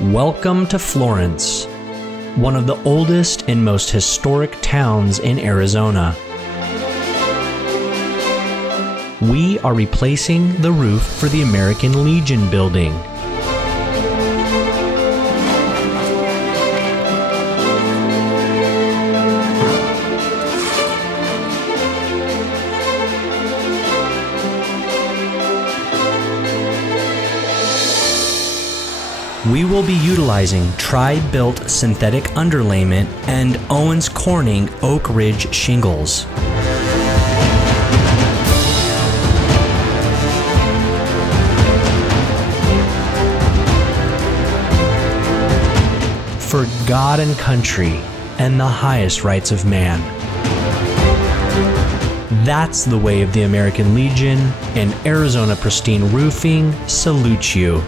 Welcome to Florence, one of the oldest and most historic towns in Arizona. We are replacing the roof for the American Legion building. We will be utilizing tri-built synthetic underlayment and Owens Corning Oak Ridge shingles. For God and country and the highest rights of man. That's the way of the American Legion, and Arizona Pristine Roofing salutes you.